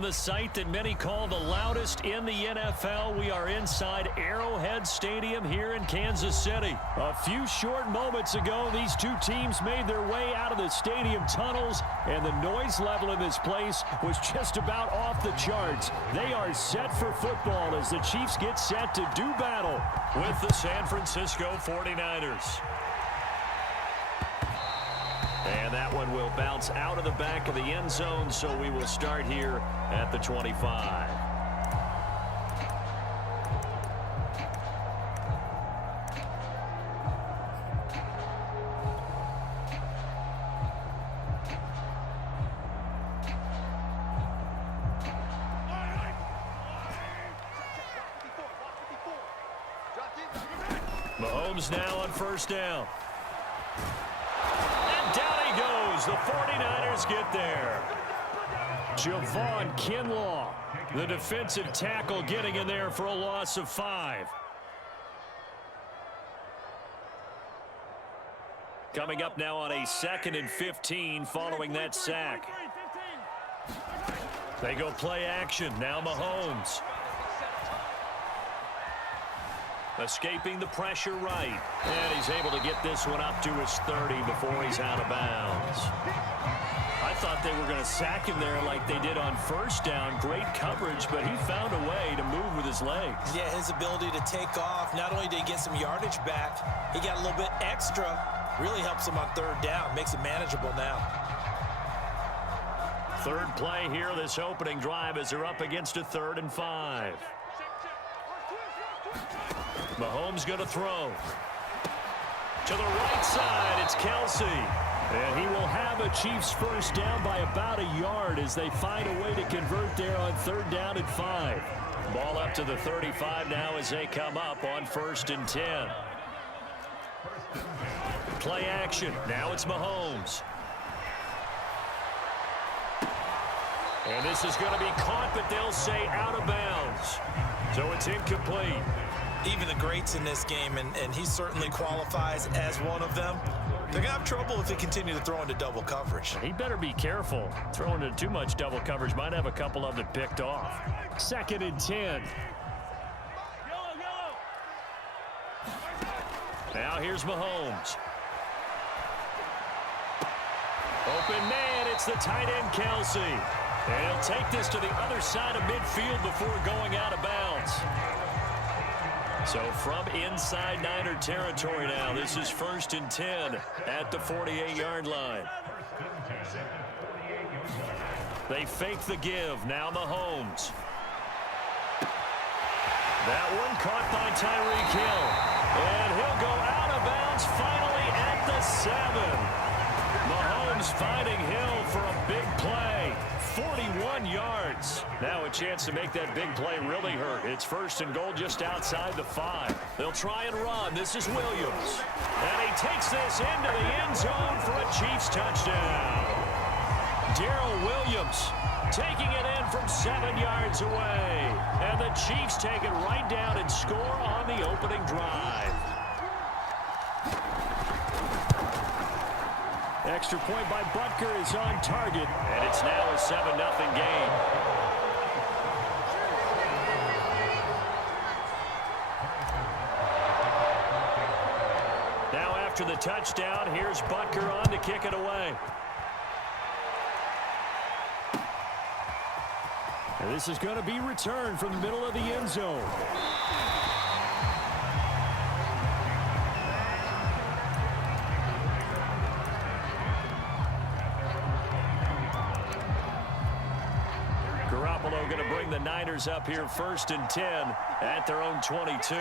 From the site that many call the loudest in the NFL, we are inside Arrowhead Stadium here in Kansas City. A few short moments ago, these two teams made their way out of the stadium tunnels, and the noise level in this place was just about off the charts. They are set for football as the Chiefs get set to do battle with the San Francisco 49ers. And that one will bounce out of the back of the end zone, so we will start here at the 25. Mahomes now on first down. The 49ers get there. Javon Kinlaw, the defensive tackle, getting in there for a loss of 5. Coming up now on a 2nd and 15 following that sack. They go play action. Now Mahomes. Escaping the pressure right. And he's able to get this one up to his 30 before he's out of bounds. I thought they were going to sack him there like they did on first down. Great coverage, but he found a way to move with his legs. Yeah, his ability to take off. Not only did he get some yardage back, he got a little bit extra. Really helps him on third down. Makes it manageable now. Third play here, this opening drive, as they're up against a 3rd and 5. Mahomes going to throw. To the right side, it's Kelsey. And he will have a Chiefs first down by about a yard as they find a way to convert there on 3rd down and 5. Ball up to the 35 now as they come up on 1st and 10. Play action. Now it's Mahomes. And this is going to be caught, but they'll say out of bounds. So it's incomplete. Even the greats in this game, and he certainly qualifies as one of them, they're going to have trouble if they continue to throw into double coverage. He better be careful. Throwing into too much double coverage might have a couple of it picked off. 2nd and 10. Now here's Mahomes. Open man, it's the tight end Kelsey. And he'll take this to the other side of midfield before going out of bounds. So from inside Niner territory now, this is 1st and 10 at the 48-yard line. They fake the give. Now Mahomes. That one caught by Tyreek Hill. And he'll go out of bounds finally at the 7. Mahomes finding Hill for a big play. 41 yards. Now a chance to make that big play really hurt. It's 1st and goal just outside the 5. They'll try and run. This is Williams. And he takes this into the end zone for a Chiefs touchdown. Darrell Williams taking it in from 7 yards away. And the Chiefs take it right down and score on the opening drive. Extra point by Butker is on target, and it's now a 7-0 game. Now after the touchdown, here's Butker on to kick it away. And this is going to be returned from the middle of the end zone. Going to bring the Niners up here 1st and 10 at their own 22.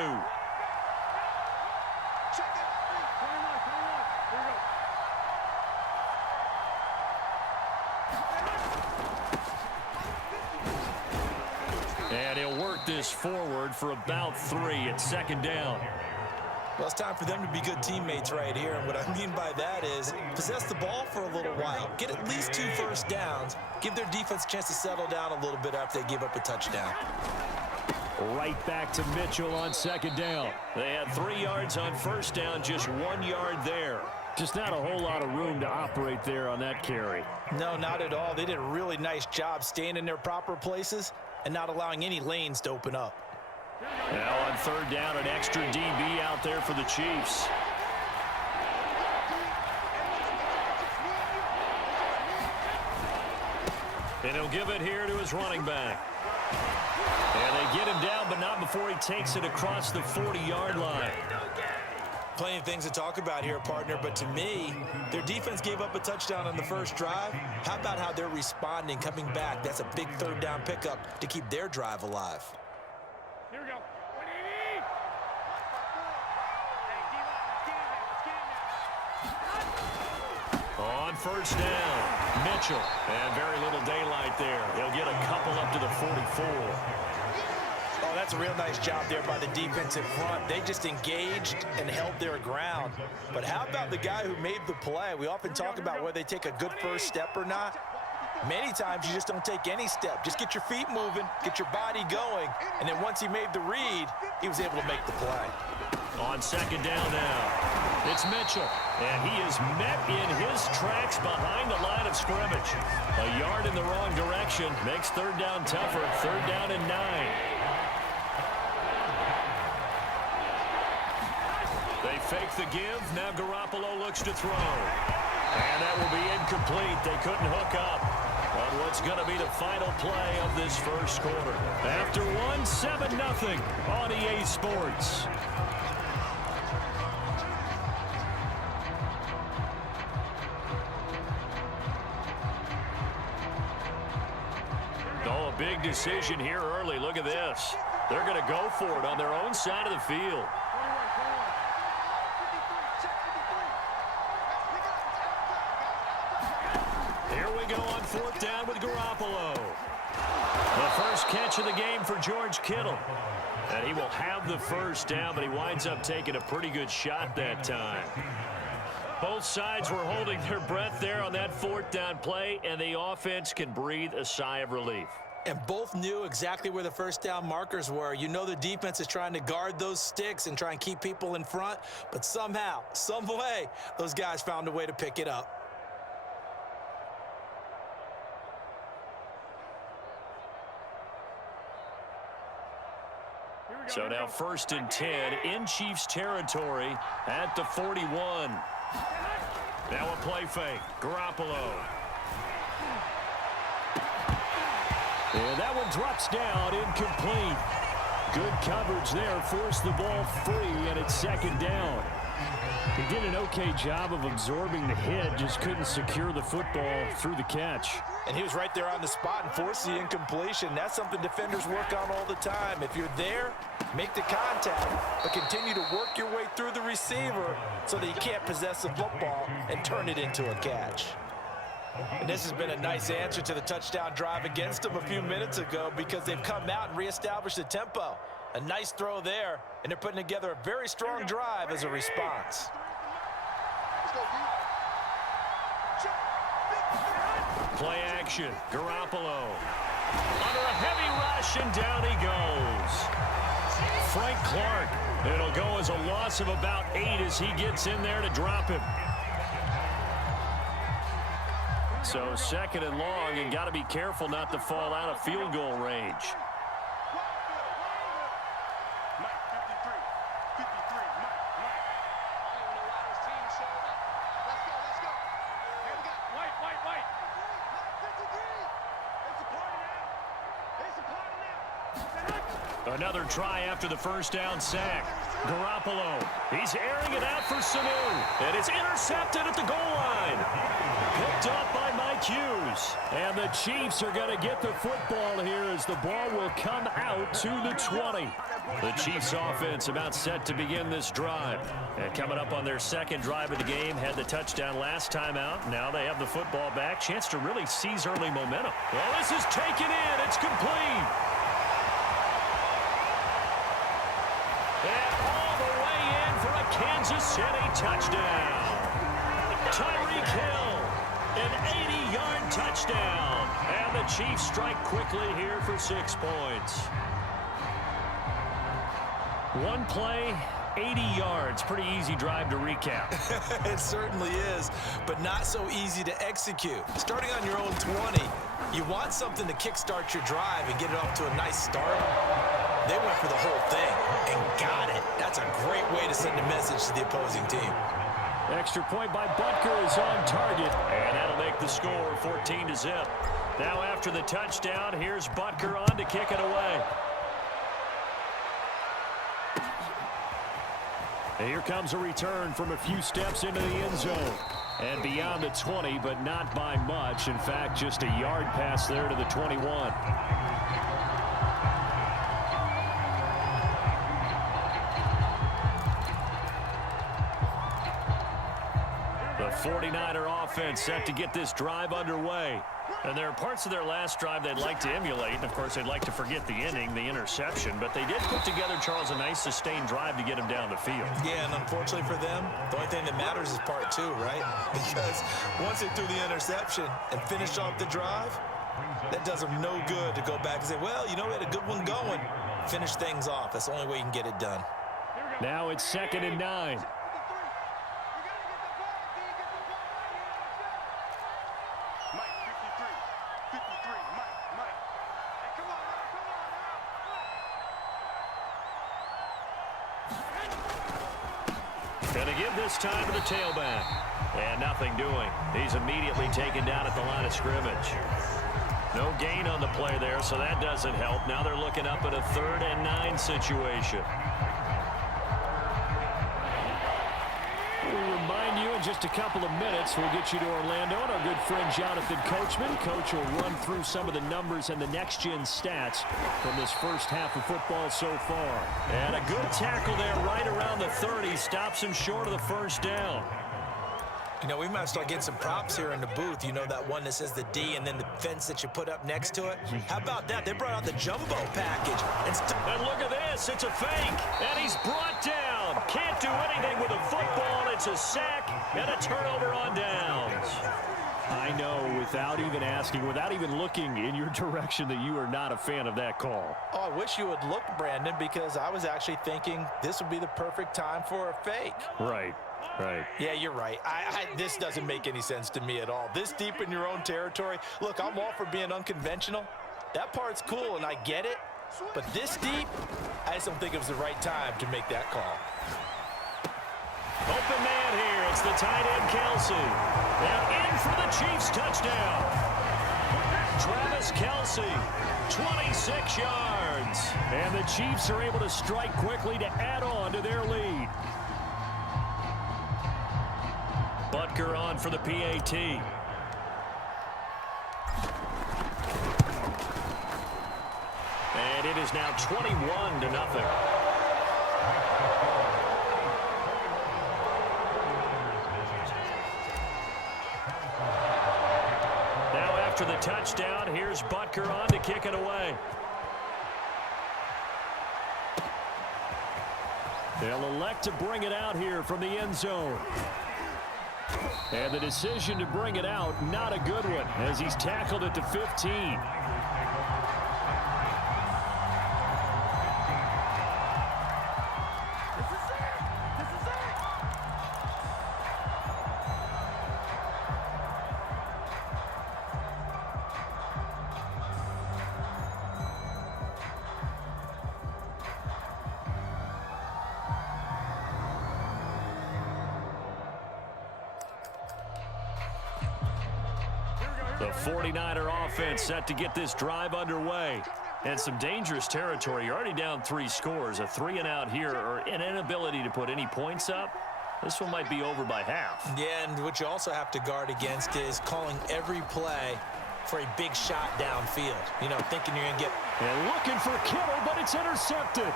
And he'll work this forward for about 3 at 2nd down. Well, it's time for them to be good teammates right here. And what I mean by that is possess the ball for a little while. Get at least 2 first downs. Give their defense a chance to settle down a little bit after they give up a touchdown. Right back to Mitchell on 2nd down. They had 3 yards on first down, just 1 yard there. Just not a whole lot of room to operate there on that carry. No, not at all. They did a really nice job staying in their proper places and not allowing any lanes to open up. Now on third down, an extra DB out there for the Chiefs. And he'll give it here to his running back. And they get him down, but not before he takes it across the 40-yard line. Plenty of things to talk about here, partner, but to me, their defense gave up a touchdown on the first drive. How about how they're responding, coming back? That's a big third down pickup to keep their drive alive. Here we go. On first down, Mitchell. And very little daylight there. He'll get a couple up to the 44. Oh, that's a real nice job there by the defense in front. They just engaged and held their ground. But how about the guy who made the play? We often talk about whether they take a good first step or not. Many times you just don't take any step. Just get your feet moving, get your body going, and then once he made the read, he was able to make the play. On second down now, it's Mitchell, and he is met in his tracks behind the line of scrimmage. A yard in the wrong direction makes third down tougher. Third down and 9. They fake the give. Now Garoppolo looks to throw. And that will be incomplete. They couldn't hook up on what's going to be the final play of this first quarter. After one, 7-0 on EA Sports. Oh, a big decision here early. Look at this. They're going to go for it on their own side of the field. Here we go on fourth down with Garoppolo. The first catch of the game for George Kittle. And he will have the first down, but he winds up taking a pretty good shot that time. Both sides were holding their breath there on that fourth down play, and the offense can breathe a sigh of relief. And both knew exactly where the first down markers were. You know the defense is trying to guard those sticks and try and keep people in front, but somehow, some way, those guys found a way to pick it up. So now first and 10 in Chiefs territory at the 41. Now a play fake. Garoppolo. And that one drops down, incomplete. Good coverage there, forced the ball free, and it's second down. He did an okay job of absorbing the hit, just couldn't secure the football through the catch. And he was right there on the spot and forced the incompletion. That's something defenders work on all the time. If you're there, make the contact, but continue to work your way through the receiver so that you can't possess the football and turn it into a catch. And this has been a nice answer to the touchdown drive against them a few minutes ago because they've come out and reestablished the tempo. A nice throw there, and they're putting together a very strong drive as a response. Play action. Garoppolo. Under a heavy rush, and down he goes. Frank Clark. It'll go as a loss of about 8 as he gets in there to drop him. So second and long, and got to be careful not to fall out of field goal range. Another try after the first down sack. Garoppolo, he's airing it out for Sanu, and it's intercepted at the goal line. Picked up by Mike Hughes. And the Chiefs are going to get the football here as the ball will come out to the 20. The Chiefs offense about set to begin this drive. And coming up on their second drive of the game, had the touchdown last time out. Now they have the football back. Chance to really seize early momentum. Well, this is taken in. It's complete. And all the way in for a Kansas City touchdown. Tyreek Hill, an 80-yard touchdown. And the Chiefs strike quickly here for 6 points. One play, 80 yards. Pretty easy drive to recap. It certainly is, but not so easy to execute. Starting on your own 20, you want something to kickstart your drive and get it off to a nice start. They went for the whole thing and got it. That's a great way to send a message to the opposing team. Extra point by Butker is on target, and that'll make the score 14-0. Now after the touchdown, here's Butker on to kick it away. And here comes a return from a few steps into the end zone. And beyond the 20, but not by much. In fact, just a yard pass there to the 21. The 49er offense set to get this drive underway. And there are parts of their last drive they'd like to emulate. And, of course, they'd like to forget the inning, the interception. But they did put together, Charles, a nice sustained drive to get him down the field. Yeah, and unfortunately for them, the only thing that matters is part two, right? Because once they threw the interception and finished off the drive, that does them no good to go back and say, well, you know, we had a good one going. Finish things off. That's the only way you can get it done. Now it's 2nd and 9. Gonna give this time to the tailback. And nothing doing. He's immediately taken down at the line of scrimmage. No gain on the play there, so that doesn't help. Now they're looking up at a 3rd and 9 situation. We'll remind you in just a couple of minutes, we'll get you to Orlando and our good friend Jonathan Coachman. Coach will run through some of the numbers and the next-gen stats from this first half of football so far. And a good tackle there right around the 30. Stops him short of the first down. You know, we might start getting some props here in the booth. You know that one that says the D and then the fence that you put up next to it? How about that? They brought out the jumbo package. And look at this. It's a fake. And he's brought down. Can't do anything with a football. It's a sack and a turnover on downs. I know, without even asking, without even looking in your direction, that you are not a fan of that call. Oh, I wish you would look, Brandon, because I was actually thinking this would be the perfect time for a fake. Right. Right. Yeah, you're right. This doesn't make any sense to me at all. This deep in your own territory. Look, I'm all for being unconventional. That part's cool, and I get it. But this deep, I just don't think it was the right time to make that call. Open man here. It's the tight end, Kelsey. And in for the Chiefs touchdown. Travis Kelsey, 26 yards. And the Chiefs are able to strike quickly to add on to their lead. Butker on for the PAT. And it is now 21-0. Now after the touchdown, here's Butker on to kick it away. They'll elect to bring it out here from the end zone. And the decision to bring it out, not a good one, as he's tackled at the 15. The 49er offense set to get this drive underway. And some dangerous territory. You're already down 3 scores. A 3-and-out here, or an inability to put any points up. This one might be over by half. Yeah, and what you also have to guard against is calling every play for a big shot downfield. You know, thinking you're going to get... And looking for Kittle, but it's intercepted.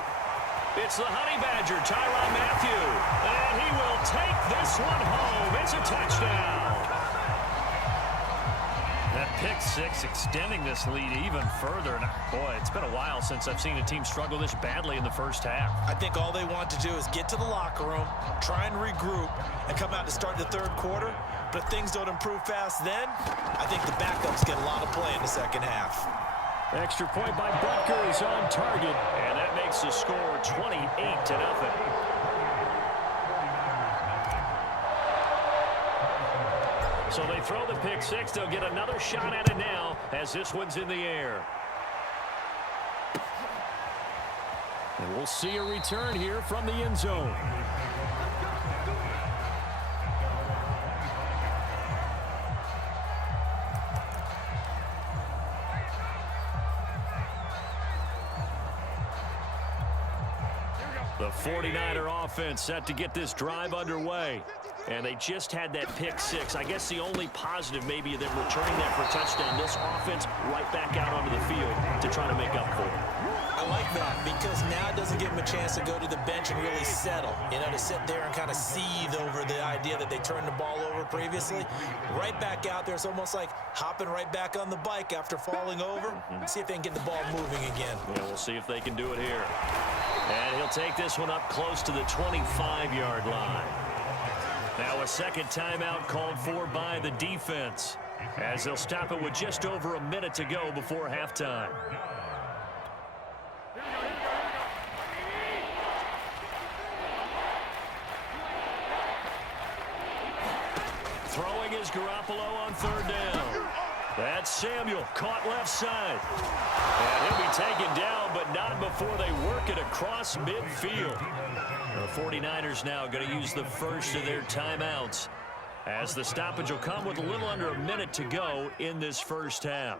It's the Honey Badger, Tyrann Mathieu. And he will take this one home. It's a touchdown. That pick six extending this lead even further. And boy, it's been a while since I've seen a team struggle this badly in the first half. I think all they want to do is get to the locker room, try and regroup, and come out to start the third quarter. But if things don't improve fast then, I think the backups get a lot of play in the second half. Extra point by Butker is on target, and that makes the score 28-0. So they throw the pick six. They'll get another shot at it now as this one's in the air. And we'll see a return here from the end zone. The 49er offense set to get this drive underway. And they just had that pick six. I guess the only positive maybe of them returning that for a touchdown. This offense right back out onto the field to try to make up for it. I like that because now it doesn't give them a chance to go to the bench and really settle. You know, to sit there and kind of seethe over the idea that they turned the ball over previously. Right back out there. It's almost like hopping right back on the bike after falling over. See if they can get the ball moving again. Yeah, we'll see if they can do it here. And he'll take this one up close to the 25-yard line. Now a second timeout called for by the defense as they'll stop it with just over a minute to go before halftime. Throwing is Garoppolo on third down. That's Samuel, caught left side. And he'll be taken down, but not before they work it across midfield. The 49ers now going to use the first of their timeouts as the stoppage will come with a little under a minute to go in this first half.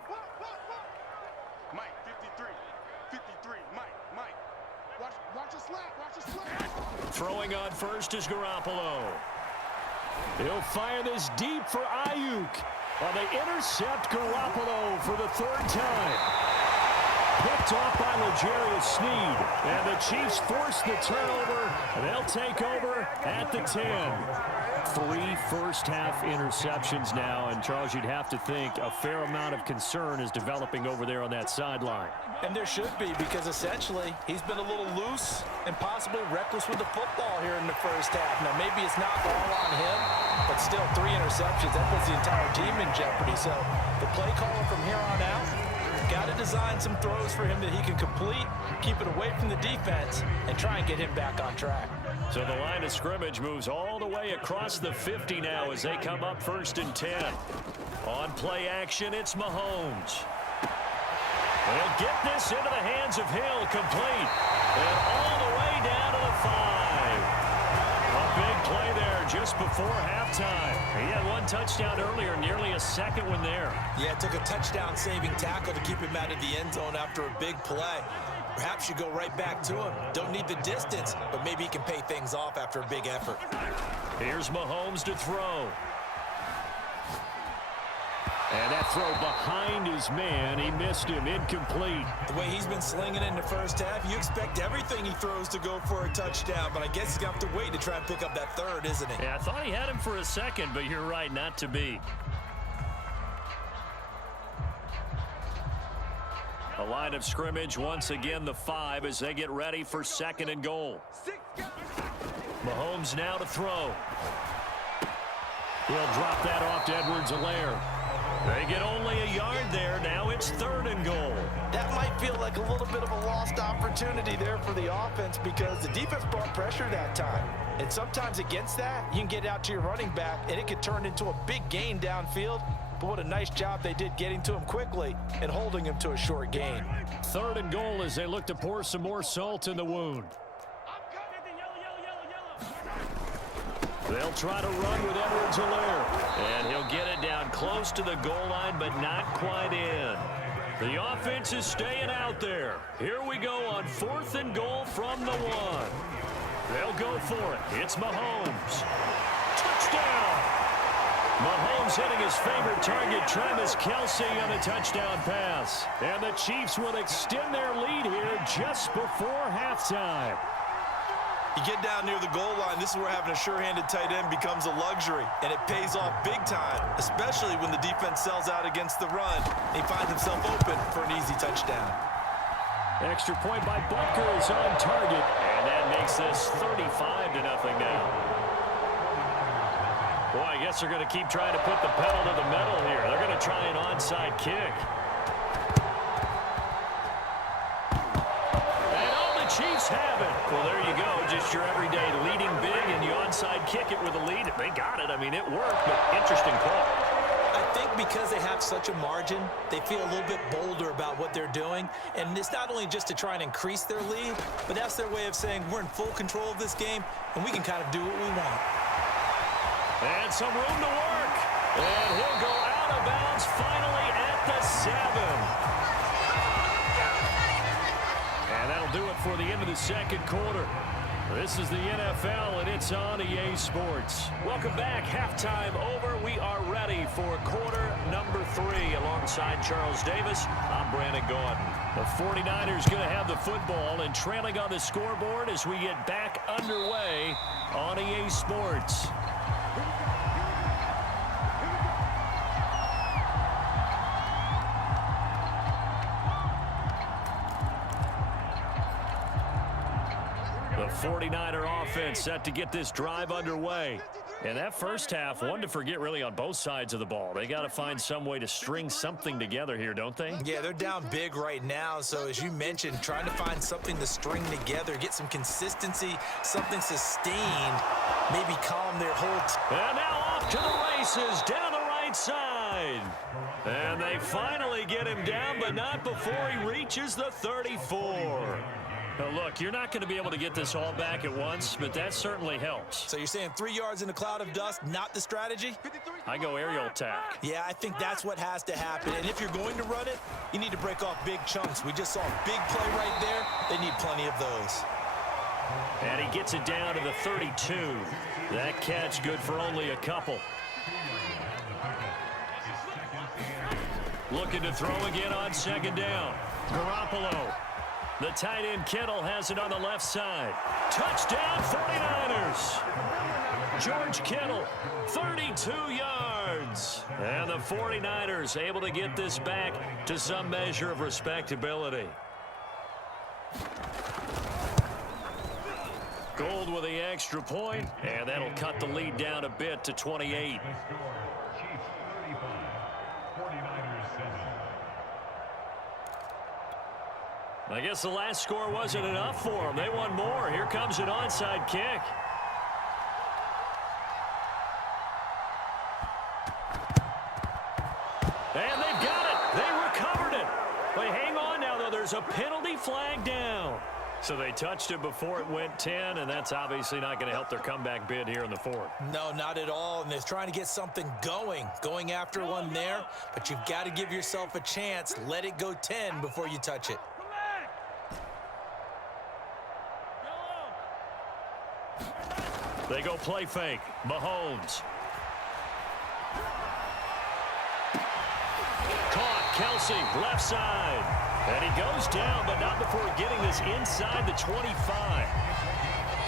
Mike, 53, Mike. Watch a slap. Throwing on first is Garoppolo. He'll fire this deep for Ayuk. Well, they intercept Garoppolo for the third time. Picked off by L'Jarius Sneed. And the Chiefs force the turnover. They'll take over at the 10. 3 first-half interceptions now. And, Charles, you'd have to think a fair amount of concern is developing over there on that sideline. And there should be, because essentially he's been a little loose and possibly reckless with the football here in the first half. Now, maybe it's not all on him, but still 3 interceptions. That puts the entire team in jeopardy. So the play caller from here on out, got to design some throws for him that he can complete, keep it away from the defense, and try and get him back on track. So the line of scrimmage moves all the way across the 50 now as they come up 1st and 10. On play action, it's Mahomes. They'll get this into the hands of Hill, complete. And all the way down to the 5. A big play there just before halftime. He had 1 touchdown earlier, nearly a second one there. Yeah, it took a touchdown-saving tackle to keep him out of the end zone after a big play. Perhaps you go right back to him. Don't need the distance, but maybe he can pay things off after a big effort. Here's Mahomes to throw. And that throw behind his man, he missed him, incomplete. The way he's been slinging in the first half, you expect everything he throws to go for a touchdown, but I guess he's going to have to wait to try and pick up that third, isn't he? Yeah, I thought he had him for a second, but you're right, not to be. A line of scrimmage, once again the 5 as they get ready for 2nd and goal. Mahomes now to throw. He'll drop that off to Edwards-Helaire. They get only a yard there. Now it's 3rd and goal. That might feel like a little bit of a lost opportunity there for the offense because the defense brought pressure that time. And sometimes against that, you can get out to your running back, and it could turn into a big gain downfield. But what a nice job they did getting to him quickly and holding him to a short gain. 3rd and goal as they look to pour some more salt in the wound. They'll try to run with Edwards-Helaire. And he'll get it down close to the goal line, but not quite in. The offense is staying out there. Here we go on 4th and goal from the 1. They'll go for it. It's Mahomes. Touchdown! Mahomes hitting his favorite target, Travis Kelce, on the touchdown pass. And the Chiefs will extend their lead here just before halftime. You get down near the goal line, this is where having a sure-handed tight end becomes a luxury, and it pays off big time, especially when the defense sells out against the run. He finds himself open for an easy touchdown. Extra point by Butker is on target, and that makes this 35-0 now. Boy, I guess they're going to keep trying to put the pedal to the metal here. They're going to try an onside kick. have it. Well, there you go. Just your everyday leading big, and you onside kick it with a lead. They got it. I mean, it worked, but interesting call. I think because they have such a margin, they feel a little bit bolder about what they're doing. And it's not only just to try and increase their lead, but that's their way of saying we're in full control of this game, and we can kind of do what we want. And some room to work. And he'll go out of bounds finally at the 7. And that'll do it for the end of the second quarter. This is the NFL, and it's on EA Sports. Welcome back. Halftime over. We are ready for quarter number 3. Alongside Charles Davis, I'm Brandon Gordon. The 49ers going to have the football and trailing on the scoreboard as we get back underway on EA Sports. The 49er offense set to get this drive underway. And that first half, one to forget really on both sides of the ball. They got to find some way to string something together here, don't they? Yeah, they're down big right now. So as you mentioned, trying to find something to string together, get some consistency, something sustained, maybe calm their whole team. And now off to the races down the right side. And they finally get him down, but not before he reaches the 34. Now look, you're not going to be able to get this all back at once, but that certainly helps. So you're saying 3 yards in a cloud of dust, not the strategy? I go aerial attack. Yeah, I think that's what has to happen. And if you're going to run it, you need to break off big chunks. We just saw a big play right there. They need plenty of those. And he gets it down to the 32. That catch good for only a couple. Looking to throw again on second down. Garoppolo. The tight end Kittle has it on the left side. Touchdown 49ers. George Kittle, 32 yards. And the 49ers able to get this back to some measure of respectability. Gold with the extra point, and that'll cut the lead down a bit to 28. I guess the last score wasn't enough for them. They want more. Here comes an onside kick. And they've got it. They recovered it. They hang on now, though. There's a penalty flag down. So they touched it before it went 10, and that's obviously not going to help their comeback bid here in the fourth. No, not at all. And they're trying to get something going after one there. But you've got to give yourself a chance. Let it go 10 before you touch it. They go play fake. Mahomes. Caught. Kelsey, left side. And he goes down, but not before getting this inside the 25.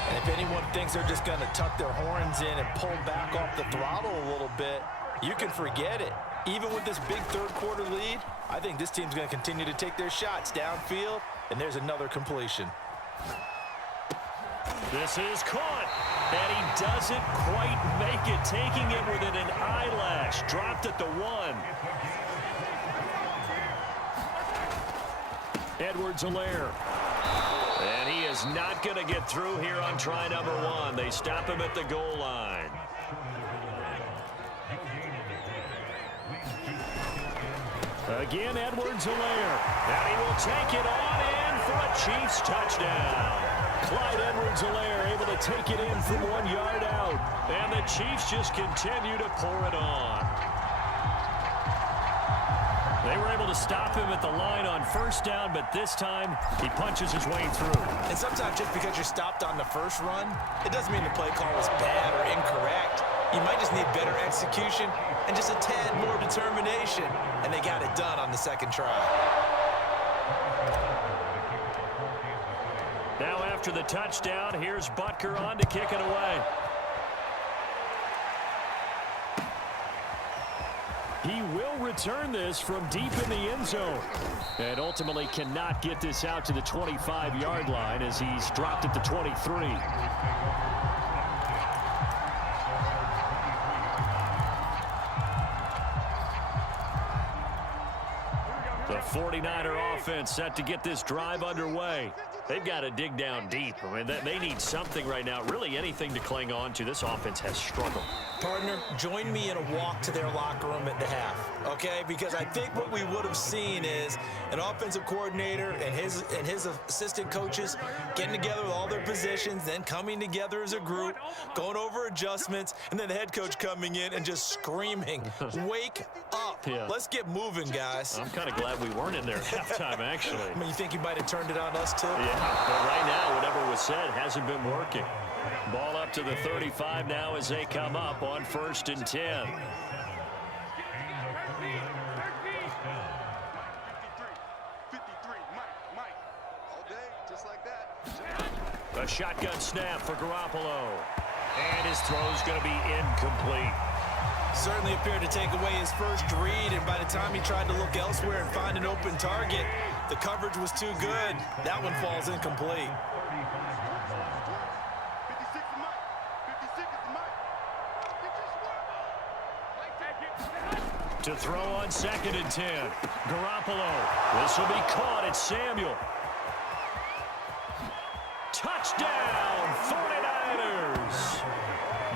And if anyone thinks they're just going to tuck their horns in and pull back off the throttle a little bit, you can forget it. Even with this big third quarter lead, I think this team's going to continue to take their shots downfield, and there's another completion. This is caught, and he doesn't quite make it, taking it within an eyelash. Dropped at the 1. Edwards-Helaire. And he is not going to get through here on try number 1. They stop him at the goal line. Again, Edwards-Helaire. And he will take it on in for a Chiefs touchdown. Clyde Edwards-Helaire able to take it in from 1 yard out. And the Chiefs just continue to pour it on. They were able to stop him at the line on first down, but this time he punches his way through. And sometimes just because you're stopped on the first run, it doesn't mean the play call was bad or incorrect. You might just need better execution and just a tad more determination. And they got it done on the second try. Now after the touchdown, here's Butker on to kick it away. He will return this from deep in the end zone. And ultimately cannot get this out to the 25-yard line as he's dropped at the 23. The 49er offense set to get this drive underway. They've got to dig down deep. I mean, they need something right now, really anything to cling on to. This offense has struggled. Partner, join me in a walk to their locker room at the half, okay? Because I think what we would have seen is an offensive coordinator and his assistant coaches getting together with all their positions, then coming together as a group, going over adjustments, and then the head coach coming in and just screaming, wake up. Yeah. Let's get moving, guys. I'm kind of glad we weren't in there at halftime, actually. I mean, you think you might have turned it on us, too? Yeah, but right now, whatever was said hasn't been working. Ball up to the 35 now as they come up on 1st and 10. A shotgun snap for Garoppolo. And his throw's going to be incomplete. Certainly appeared to take away his first read, and by the time he tried to look elsewhere and find an open target, the coverage was too good. That one falls incomplete. To throw on 2nd and 10. Garoppolo. This will be caught. It's Samuel. Touchdown, 49ers.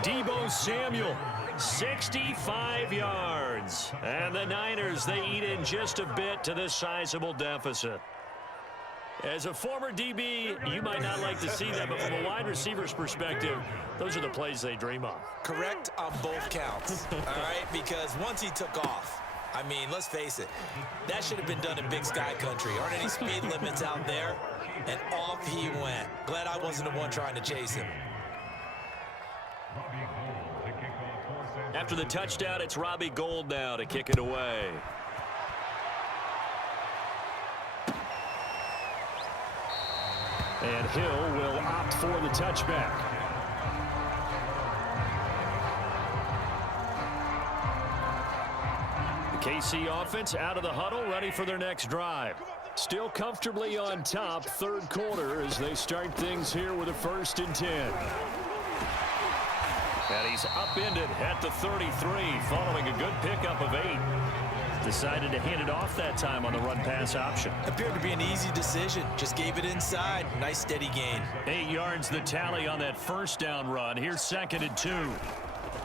Deebo Samuel, 65 yards. And the Niners, they eat in just a bit to this sizable deficit. As a former DB, you might not like to see that, but from a wide receiver's perspective, those are the plays they dream of. Correct on both counts, all right? Because once he took off, I mean, let's face it, that should have been done in Big Sky Country. Aren't any speed limits out there? And off he went. Glad I wasn't the one trying to chase him. After the touchdown, it's Robbie Gould now to kick it away. And Hill will opt for the touchback. The KC offense out of the huddle, ready for their next drive. Still comfortably on top, 3rd quarter as they start things here with a 1st and 10. And he's upended at the 33 following a good pickup of 8. Decided to hand it off that time on the run-pass option. Appeared to be an easy decision. Just gave it inside. Nice steady gain. 8 yards the tally on that 1st down run. Here's 2nd and 2.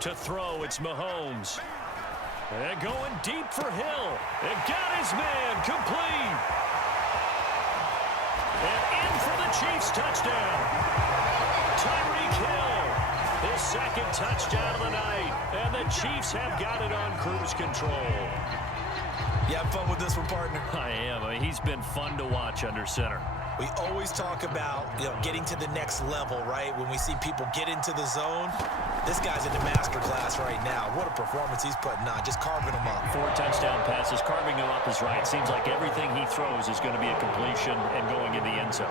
To throw, it's Mahomes. And going deep for Hill. And got his man complete. And in for the Chiefs touchdown. Tyreek Hill. His 2nd touchdown of the night. And the Chiefs have got it on cruise control. You having fun with this one, partner? I am. I mean, he's been fun to watch under center. We always talk about, getting to the next level, right? When we see people get into the zone, this guy's in the master class right now. What a performance he's putting on, just carving them up. 4 touchdown passes, carving them up is right. Seems like everything he throws is going to be a completion and going in the end zone.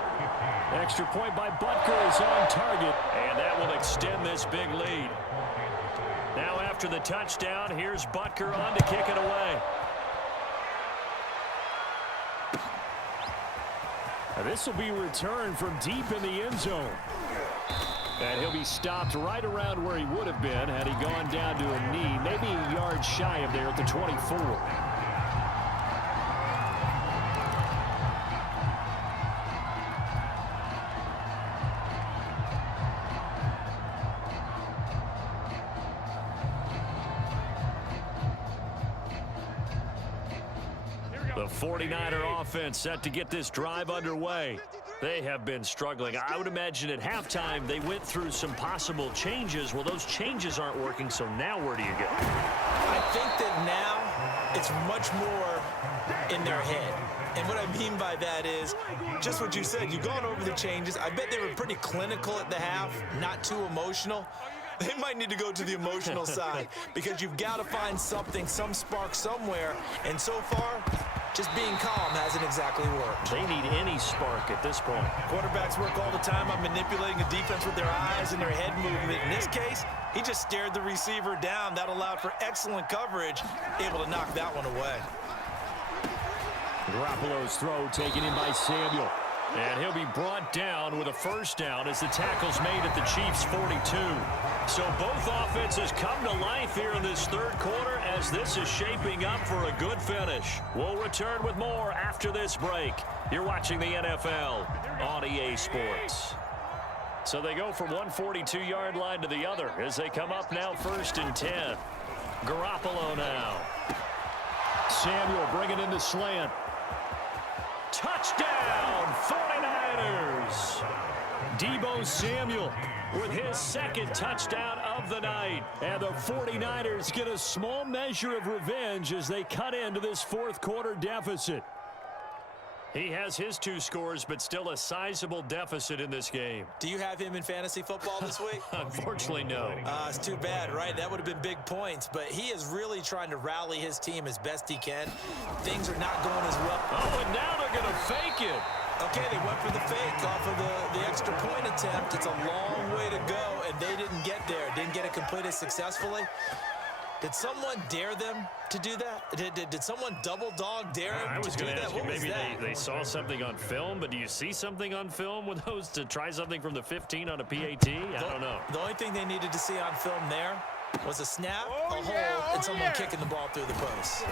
Extra point by Butker is on target, and that will extend this big lead. Now after the touchdown, here's Butker on to kick it away. Now this will be returned from deep in the end zone. And he'll be stopped right around where he would have been had he gone down to a knee, maybe a yard shy of there at the 24. The 49er offense set to get this drive underway. They have been struggling. I would imagine at halftime they went through some possible changes. Well, those changes aren't working, so now where do you go? I think that now it's much more in their head. And what I mean by that is just what you said. You've gone over the changes. I bet they were pretty clinical at the half, not too emotional. They might need to go to the emotional side because you've got to find something, some spark somewhere. And so far, just being calm hasn't exactly worked. They need any spark at this point. Quarterbacks work all the time on manipulating the defense with their eyes and their head movement. In this case, he just stared the receiver down. That allowed for excellent coverage, able to knock that one away. Garoppolo's throw taken in by Samuel. And he'll be brought down with a first down as the tackle's made at the Chiefs' 42. So both offenses come to life here in this third quarter as this is shaping up for a good finish. We'll return with more after this break. You're watching the NFL on EA Sports. So they go from one 42-yard line to the other as they come up now 1st and 10. Garoppolo now. Samuel bringing in the slant. Touchdown, 49ers. Deebo Samuel with his second touchdown of the night. And the 49ers get a small measure of revenge as they cut into this fourth quarter deficit. He has his 2 scores, but still a sizable deficit in this game. Do you have him in fantasy football this week? Unfortunately, no. It's too bad, right? That would have been big points, but he is really trying to rally his team as best he can. Things are not going as well. Oh, and now they're going to fake it. Okay, they went for the fake off of the extra point attempt. It's a long way to go, and they didn't get there. Didn't get it completed successfully. Did someone dare them to do that? Did someone double dog dare them to do that? I was going to ask you, maybe they saw something on film, but do you see something on film with those to try something from the 15 on a PAT? I don't know. The only thing they needed to see on film there was a snap, a hold, and someone kicking the ball through the post.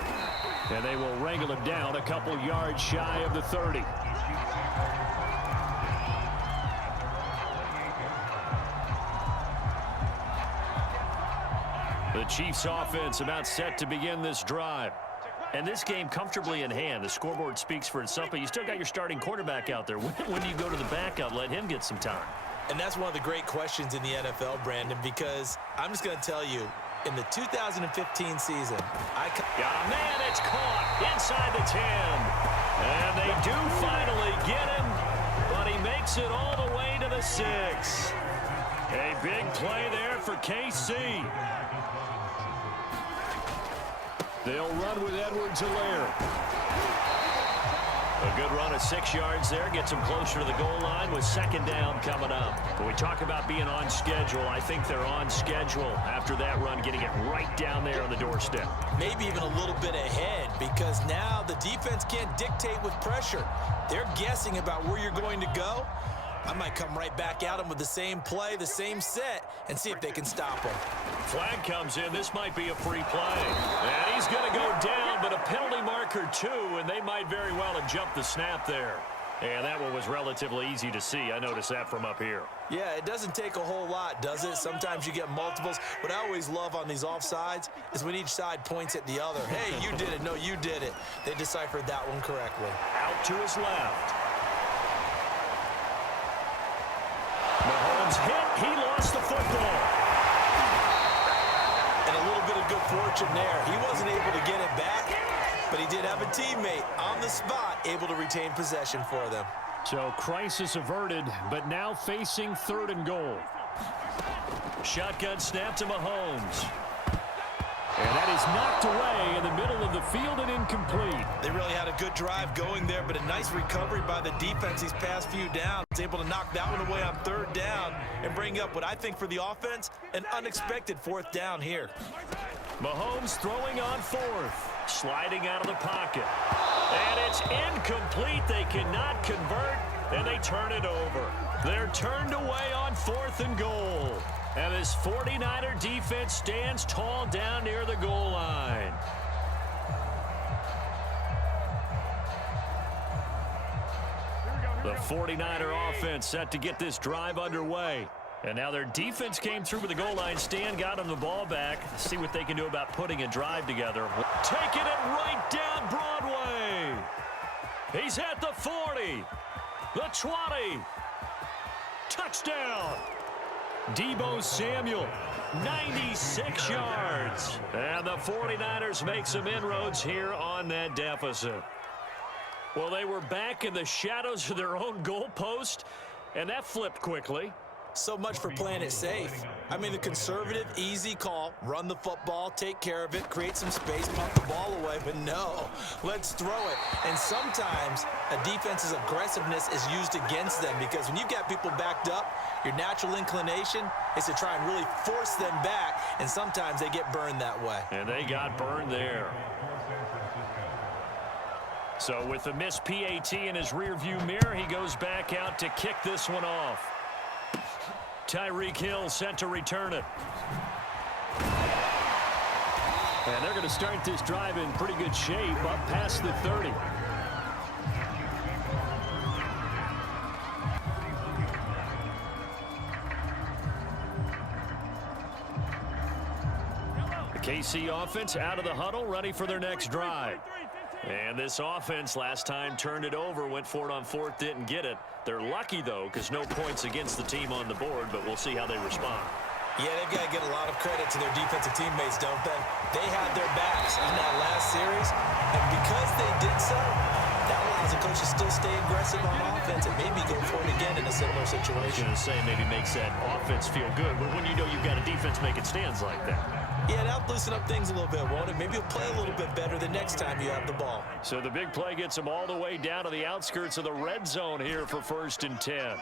And they will wrangle him down a couple yards shy of the 30. The Chiefs offense about set to begin this drive. And this game comfortably in hand. The scoreboard speaks for itself, but you still got your starting quarterback out there. When do you go to the backup, let him get some time? And that's one of the great questions in the NFL, Brandon, because I'm just going to tell you, in the 2015 season, man, it's caught inside the 10. And they do finally get him, but he makes it all the way to the 6. A big play there for KC. They'll run with Edwards-Helaire. A good run of 6 yards there. Gets them closer to the goal line with second down coming up. When we talk about being on schedule, I think they're on schedule after that run, getting it right down there on the doorstep. Maybe even a little bit ahead, because now the defense can't dictate with pressure. They're guessing about where you're going to go. I might come right back at them with the same play, the same set, and see if they can stop them. Flag comes in. This might be a free play. And he's going to go down, but a penalty marker too, and they might very well have jumped the snap there. And that one was relatively easy to see. I noticed that from up here. Yeah, it doesn't take a whole lot, does it? Sometimes you get multiples. What I always love on these offsides is when each side points at the other. Hey, you did it. No, you did it. They deciphered that one correctly. Out to his left. Mahomes hit. He lost the football. And a little bit of good fortune there. He wasn't able to get it back, but he did have a teammate on the spot able to retain possession for them. So crisis averted, but now facing 3rd and goal. Shotgun snap to Mahomes. And that is knocked away in the middle of the field and incomplete. They really had a good drive going there, but a nice recovery by the defense these past few downs. Able to knock that one away on 3rd down and bring up what I think for the offense, an unexpected 4th down here. Mahomes throwing on 4th, sliding out of the pocket. And it's incomplete. They cannot convert, and they turn it over. They're turned away on 4th and goal. And this 49er defense stands tall down near the goal line. The 49er offense set to get this drive underway. And now their defense came through with the goal line stand, got them the ball back. See what they can do about putting a drive together. Taking it right down Broadway. He's at the 40, the 20. Touchdown. Deebo Samuel, 96 yards. And the 49ers make some inroads here on that deficit. Well, they were back in the shadows of their own goalpost, and that flipped quickly. So much for playing it safe. I mean, the conservative, easy call, run the football, take care of it, create some space, pump the ball away, but no, let's throw it. And sometimes a defense's aggressiveness is used against them, because when you've got people backed up, your natural inclination is to try and really force them back, and sometimes they get burned that way. And they got burned there. So with the missed PAT in his rearview mirror, he goes back out to kick this one off. Tyreek Hill set to return it. And they're going to start this drive in pretty good shape up past the 30. The KC offense out of the huddle, ready for their next drive. And this offense last time turned it over, went for it on fourth, didn't get it. They're lucky, though, because no points against the team on the board, but we'll see how they respond. Yeah, they've got to get a lot of credit to their defensive teammates, don't they? They had their backs in that last series, and because they did so, that allows the coach to still stay aggressive on offense and maybe go for it again in a similar situation. I was going to say maybe makes that offense feel good, but when you know you've got a defense making stands like that. Yeah, that'll loosen up things a little bit, won't it? Maybe you'll play a little bit better the next time you have the ball. So the big play gets them all the way down to the outskirts of the red zone here for 1st and 10.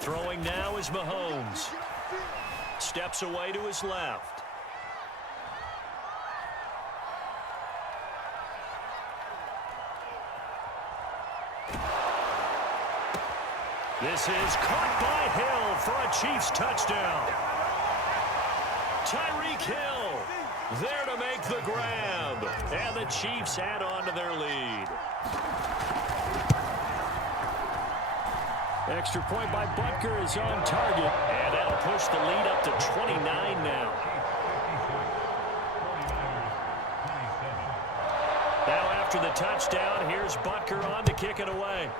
Throwing now is Mahomes. Steps away to his left. This is caught by Hill for a Chiefs touchdown. Tyreek Hill there to make the grab. And the Chiefs add on to their lead. Extra point by Butker is on target. And that'll push the lead up to 29 now. Now after the touchdown, here's Butker on to kick it away.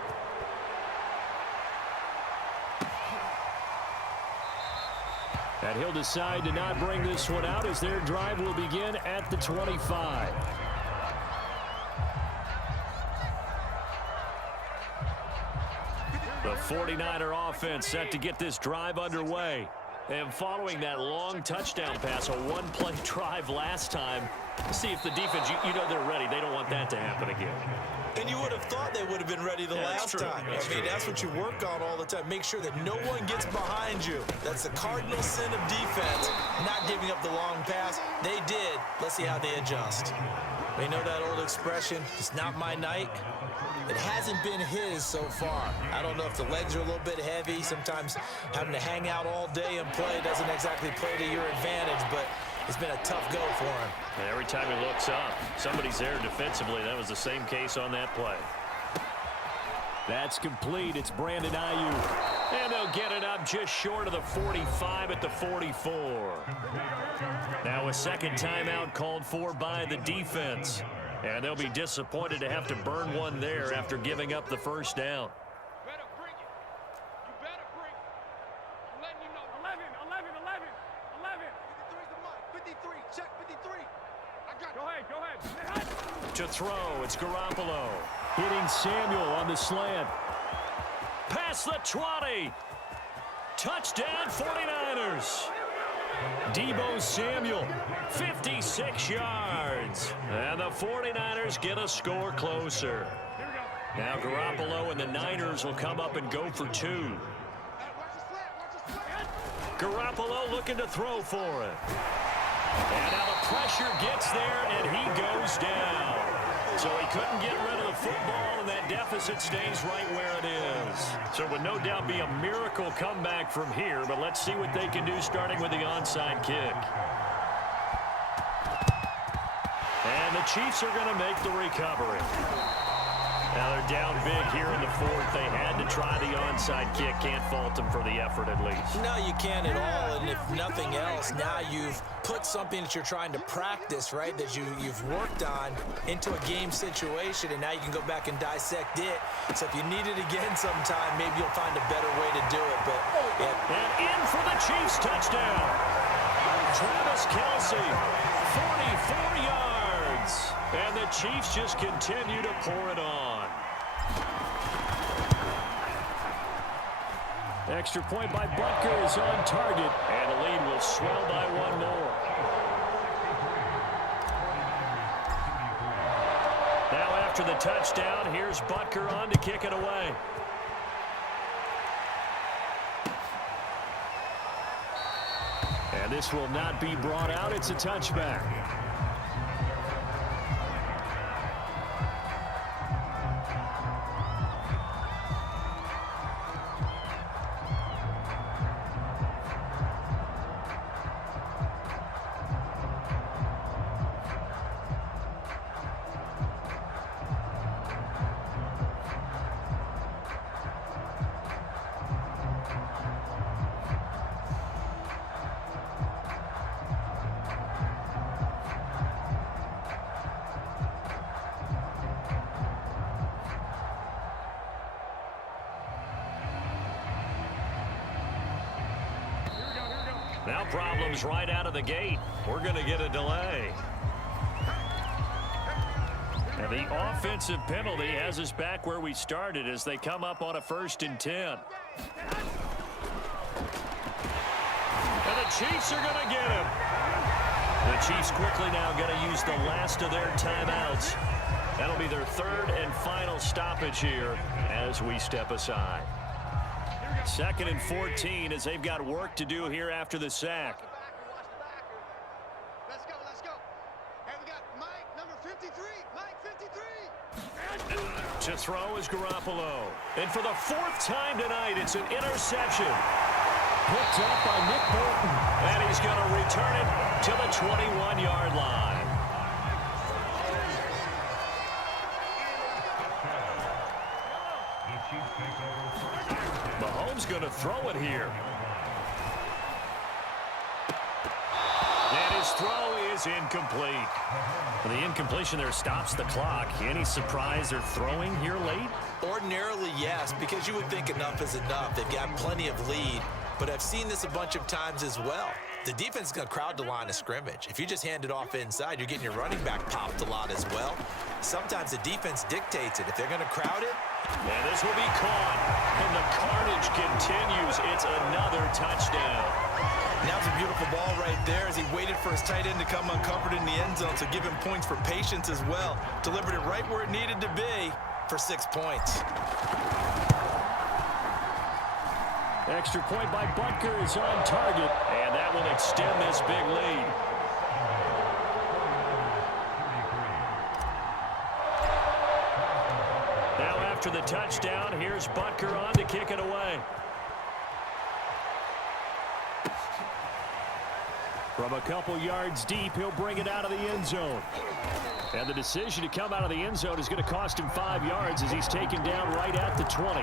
And he'll decide to not bring this one out as their drive will begin at the 25. The 49er offense set to get this drive underway. And following that long touchdown pass, a one-play drive last time, see if the defense, you know they're ready. They don't want that to happen again. And you would have thought they would have been ready the last time. That's what you work on all the time. Make sure that no one gets behind you. That's the cardinal sin of defense, not giving up the long pass. They did. Let's see how they adjust. They know that old expression, it's not my night. It hasn't been his so far. I don't know if the legs are a little bit heavy. Sometimes having to hang out all day and play doesn't exactly play to your advantage, but it's been a tough go for him. And every time he looks up, somebody's there defensively. That was the same case on that play. That's complete. It's Brandon Ayuk. And they'll get it up just short of the 45 at the 44. Now a second timeout called for by the defense. And they'll be disappointed to have to burn one there after giving up the first down. Better bring it. You better bring it. I'm letting you know. 11. 53's the mark. 53. Check 53. I got it. Go ahead. To throw, it's Garoppolo. Hitting Samuel on the slant. Past the 20. Touchdown 49ers. Deebo Samuel, 56 yards. And the 49ers get a score closer. Now Garoppolo and the Niners will come up and go for two. Garoppolo looking to throw for it. And now the pressure gets there, and he goes down. So he couldn't get rid of the football, and that deficit stays right where it is. So it would no doubt be a miracle comeback from here, but let's see what they can do starting with the onside kick. And the Chiefs are going to make the recovery. Now they're down big here in the fourth. They had to try the onside kick. Can't fault them for the effort at least. No, you can't at all. And if nothing else, now you've put something that you're trying to practice, right, that you've worked on into a game situation, and now you can go back and dissect it. So if you need it again sometime, maybe you'll find a better way to do it. But yeah. And in for the Chiefs touchdown. Travis Kelce, 44 yards. And the Chiefs just continue to pour it on. Extra point by Butker is on target, and the lead will swell by one more. Now after the touchdown, here's Butker on to kick it away. And this will not be brought out. It's a touchback. Now problems right out of the gate. We're going to get a delay. And the offensive penalty has us back where we started as they come up on a 1st and 10. And the Chiefs are going to get him. The Chiefs quickly now going to use the last of their timeouts. That'll be their 3rd and final stoppage here as we step aside. 2nd and 14 as they've got work to do here after the sack. Let's go, let's go. Hey, we got Mike, number 53. Mike, 53. To throw is Garoppolo. And for the 4th time tonight, it's an interception. Picked up by Nick Bolton. And he's going to return it to the 21-yard line. Mahomes going to throw it here. And his throw is incomplete. The incompletion there stops the clock. Any surprise they're throwing here late? Ordinarily, yes, because you would think enough is enough. They've got plenty of lead, but I've seen this a bunch of times as well. The defense is going to crowd the line of scrimmage. If you just hand it off inside, you're getting your running back popped a lot as well. Sometimes the defense dictates it. If they're going to crowd it. And this will be caught. And the carnage continues. It's another touchdown. Now's a beautiful ball right there as he waited for his tight end to come uncovered in the end zone, so give him points for patience as well. Delivered it right where it needed to be for 6 points. Extra point by Butker is on target, and that will extend this big lead. Now after the touchdown, here's Butker on to kick it away. From a couple yards deep, he'll bring it out of the end zone. And the decision to come out of the end zone is going to cost him 5 yards as he's taken down right at the 20.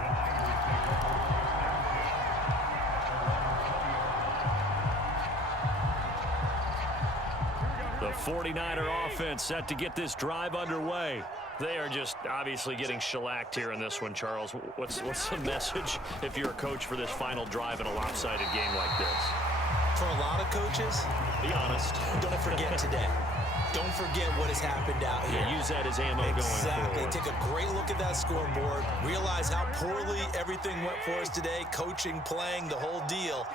The 49er offense set to get this drive underway. They are just obviously getting shellacked here in this one, Charles. What's the message if you're a coach for this final drive in a lopsided game like this? For a lot of coaches, be honest. Don't forget today. Don't forget what has happened out here. Yeah, use that as ammo going forward. Take a great look at that scoreboard. Realize how poorly everything went for us today. Coaching, playing, the whole deal.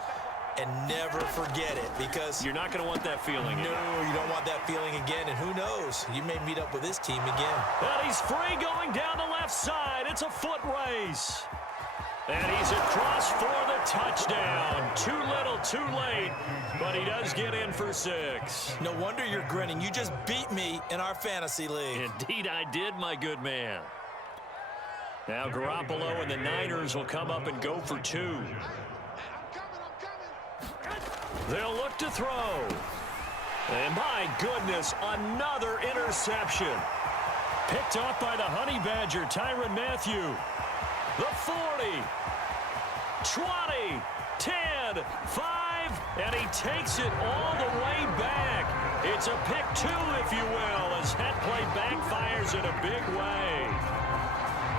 And never forget it, because you're not going to want that feeling again. No, you don't want that feeling again. And who knows? You may meet up with this team again. But he's free going down the left side. It's a foot race. And he's across for the touchdown. Too little, too late. But he does get in for 6. No wonder you're grinning. You just beat me in our fantasy league. Indeed I did, my good man. Now Garoppolo and the Niners will come up and go for 2. They'll look to throw. And my goodness, another interception. Picked off by the Honey Badger, Tyrann Mathieu. The 40, 20, 10, 5, and he takes it all the way back. It's a pick 2, if you will, as that play backfires in a big way.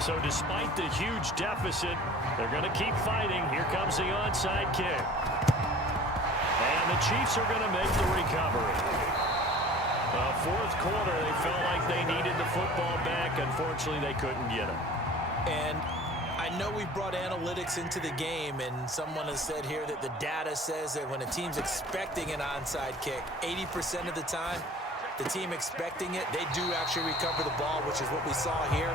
So despite the huge deficit, they're going to keep fighting. Here comes the onside kick. And the Chiefs are going to make the recovery. Fourth quarter, they felt like they needed the football back. Unfortunately, they couldn't get it. And I know we brought analytics into the game, and someone has said here that the data says that when a team's expecting an onside kick, 80% of the time, the team expecting it, they do actually recover the ball, which is what we saw here.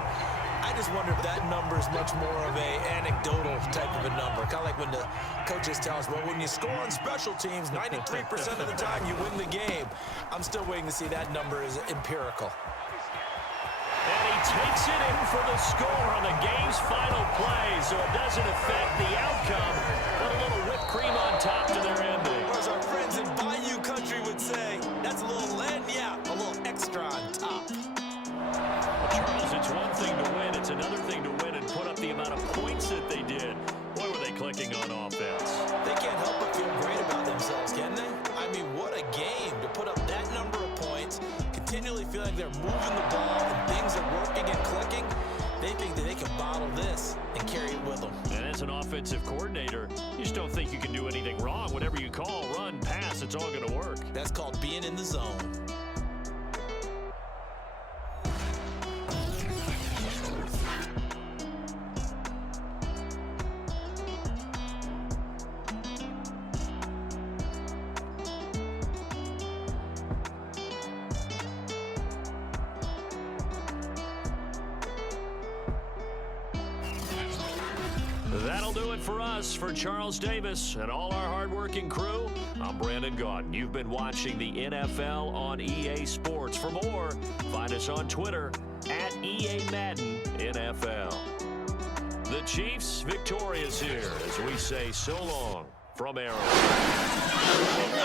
I just wonder if that number is much more of a anecdotal type of a number. Kind of like when the coaches tell us, well, when you score on special teams, 93% of the time you win the game. I'm still waiting to see that number is empirical. And he takes it in for the score on the game's final play, so it doesn't affect the outcome, but a little whipped cream on top to their ending. Or as our friends in Bayou Country would say, that's a little lead, yeah, a little extra on top. Well, Charles, it's one thing to win. It's another thing to win and put up the amount of points that they did. Boy, were they clicking on offense. They can't help but feel great about themselves, can they? I mean, what a game to put up that number of points, continually feel like they're moving the ball and things are working and clicking. They think that they can bottle this and carry it with them. And as as an offensive coordinator, you just don't think you can do anything wrong. Whatever you call, run, pass, it's all going to work. That's called being in the zone. That'll do it for us. For Charles Davis and all our hardworking crew, I'm Brandon Gaudin. You've been watching the NFL on EA Sports. For more, find us on Twitter at EA Madden NFL. The Chiefs victorious here as we say so long from Arrowhead.